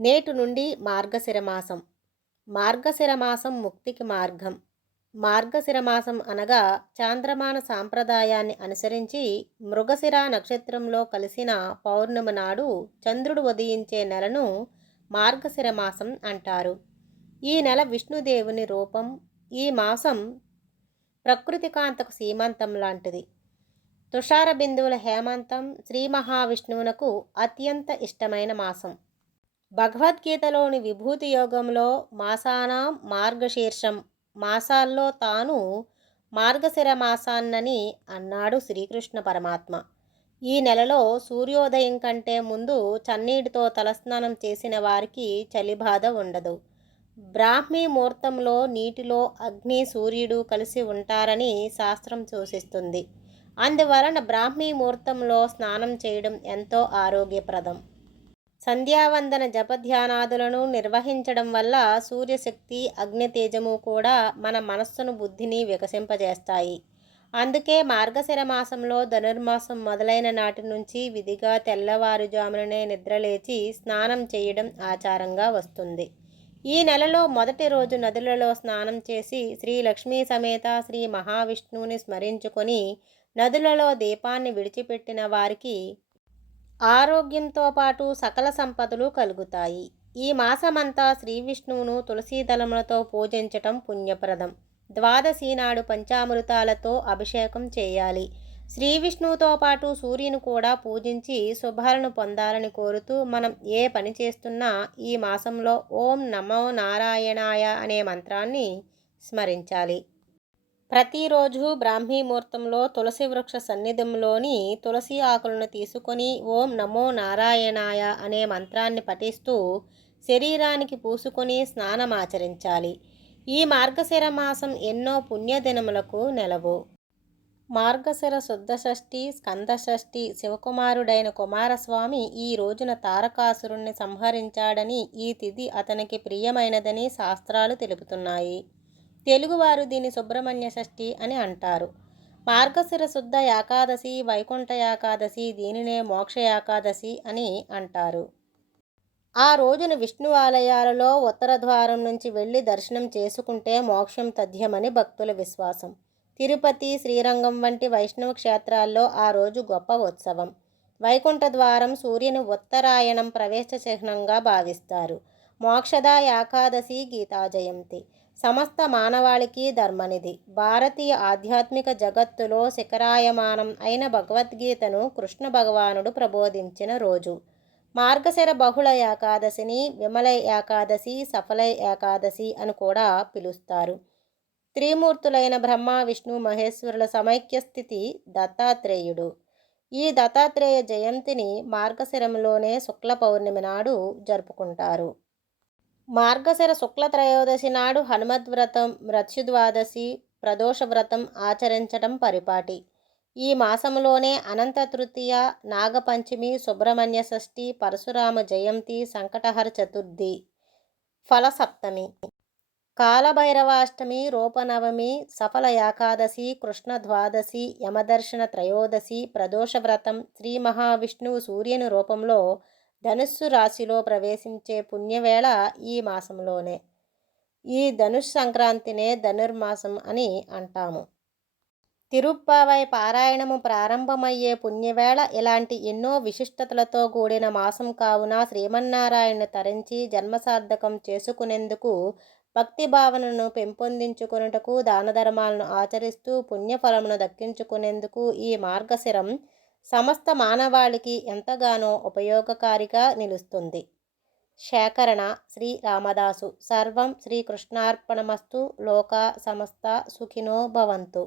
నేటి నుండి మార్గశిర మాసం. మార్గశిర మాసం ముక్తికి మార్గం. మార్గశిర మాసం అనగా చాంద్రమాన సాంప్రదాయాన్ని అనుసరించి మృగశిర నక్షత్రంలో కలిసిన పౌర్ణమి నాడు చంద్రుడు ఉదయించే నెలను మార్గశిర మాసం అంటారు. ఈ నెల విష్ణుదేవుని రూపం. ఈ మాసం ప్రకృతి కాంతకు సీమంతం లాంటిది. తుషార బిందువుల హేమంతం శ్రీ మహావిష్ణువునకు అత్యంత ఇష్టమైన మాసం. భగవద్గీతలోని విభూతి యోగంలో మాసానాం మార్గశీర్షం, మాసాల్లో తాను మార్గశిర మాసాన్నని అన్నాడు శ్రీకృష్ణ పరమాత్మ. ఈ నెలలో సూర్యోదయం కంటే ముందు చన్నీటితో తలస్నానం చేసిన వారికి చలిబాధ ఉండదు. బ్రాహ్మీ ముహూర్తంలో నీటిలో అగ్ని సూర్యుడు కలిసి ఉంటారని శాస్త్రం సూచిస్తుంది. అందువలన బ్రాహ్మీ ముహూర్తంలో స్నానం చేయడం ఎంతో ఆరోగ్యప్రదం. సంధ్యావందన జపధ్యానాదులను నిర్వహించడం వల్ల సూర్యశక్తి అగ్నితేజము కూడా మన మనస్సును బుద్ధిని వికసింపజేస్తాయి. అందుకే మార్గశిర మాసంలో ధనుర్మాసం మొదలైన నాటి నుంచి విధిగా తెల్లవారుజాముననే నిద్రలేచి స్నానం చేయడం ఆచారంగా వస్తుంది. ఈ నెలలో మొదటి రోజు నదులలో స్నానం చేసి శ్రీ లక్ష్మీ సమేత శ్రీ మహావిష్ణువుని స్మరించుకొని నదులలో దీపాన్ని విడిచిపెట్టిన వారికి ఆరోగ్యంతో పాటు సకల సంపదలు కలుగుతాయి. ఈ మాసమంతా శ్రీ విష్ణువును తులసీదళములతో పూజించటం పుణ్యప్రదం. ద్వాదశి నాడు పంచామృతాలతో అభిషేకం చేయాలి. శ్రీ విష్ణువుతో పాటు సూర్యుని కూడా పూజించి శుభాలను పొందాలని కోరుతూ మనం ఏ పని చేస్తున్నా ఈ మాసంలో ఓం నమో నారాయణాయ అనే మంత్రాన్ని స్మరించాలి. ప్రతిరోజు బ్రాహ్మీ ముహూర్తంలో తులసి వృక్ష సన్నిధంలోని తులసి ఆకులను తీసుకొని ఓం నమో నారాయణాయ అనే మంత్రాన్ని పఠిస్తూ శరీరానికి పూసుకొని స్నానమాచరించాలి. ఈ మార్గశిర మాసం ఎన్నో పుణ్యదినములకు నెలవు. మార్గశిర శుద్ధ షష్ఠి, స్కంద షష్ఠి. శివకుమారుడైన కుమారస్వామి ఈ రోజున తారకాసురుణ్ణి సంహరించాడని, ఈ తిథి అతనికి ప్రియమైనదని శాస్త్రాలు తెలుపుతున్నాయి. తెలుగువారు దీన్ని సుబ్రహ్మణ్య షష్ఠి అని అంటారు. మార్గశిర శుద్ధ ఏకాదశి, వైకుంఠ ఏకాదశి, దీనినే మోక్ష ఏకాదశి అని అంటారు. ఆ రోజున విష్ణు ఆలయాలలో ఉత్తర ద్వారం నుంచి వెళ్ళి దర్శనం చేసుకుంటే మోక్షం తథ్యమని భక్తుల విశ్వాసం. తిరుపతి, శ్రీరంగం వంటి వైష్ణవ క్షేత్రాల్లో ఆ రోజు గొప్ప ఉత్సవం. వైకుంఠ ద్వారం సూర్యుని ఉత్తరాయణం ప్రవేశ చిహ్నంగా భావిస్తారు. మోక్షద ఏకాదశి గీతా జయంతి. సమస్త మానవాళికి ధర్మనిధి. భారతీయ ఆధ్యాత్మిక జగత్తులో శిఖరాయమానం అయిన భగవద్గీతను కృష్ణ భగవానుడు ప్రబోధించిన రోజు. మార్గశిర బహుళ ఏకాదశిని విమల ఏకాదశి, సఫల ఏకాదశి అని కూడా పిలుస్తారు. త్రిమూర్తులైన బ్రహ్మ విష్ణు మహేశ్వరుల సమైక్య స్థితి దత్తాత్రేయుడు. ఈ దత్తాత్రేయ జయంతిని మార్గశిరంలోనే శుక్ల పౌర్ణమి నాడు జరుపుకుంటారు. మార్గశిర శుక్ల త్రయోదశి నాడు హనుమద్వ్రతం, మృత్యుద్వాదశి, ప్రదోష వ్రతం ఆచరించటం పరిపాటి. ఈ మాసంలోనే అనంత తృతీయ, నాగపంచమి, సుబ్రహ్మణ్య షష్ఠి, పరశురామ జయంతి, సంకటహర చతుర్థి, ఫలసప్తమి, కాలభైరవాష్టమి, రూపనవమి, సఫల ఏకాదశి, కృష్ణ ద్వాదశి, యమదర్శన త్రయోదశి, ప్రదోష వ్రతం. శ్రీ మహావిష్ణువు సూర్యుని రూపంలో ధనుస్సు రాశిలో ప్రవేశించే పుణ్యవేళ ఈ మాసంలోనే. ఈ ధనుష్ సంక్రాంతినే ధనుర్మాసం అని అంటాము. తిరుప్పావై పారాయణము ప్రారంభమయ్యే పుణ్యవేళ. ఇలాంటి ఎన్నో విశిష్టతలతో కూడిన మాసం కావున శ్రీమన్నారాయణను తరించి జన్మసార్థకం చేసుకునేందుకు, భక్తి భావనను పెంపొందించుకొనుటకు, దానధర్మాలను ఆచరిస్తూ పుణ్యఫలమును దక్కించుకునేందుకు ఈ మార్గశిరం సమస్త మానవాళికి ఎంతగానో ఉపయోగకారిగా నిలుస్తుంది. శేఖరణ శ్రీ రామదాసు. సర్వం శ్రీకృష్ణార్పణమస్తు. లోకా సమస్త సుఖినో భవంతు.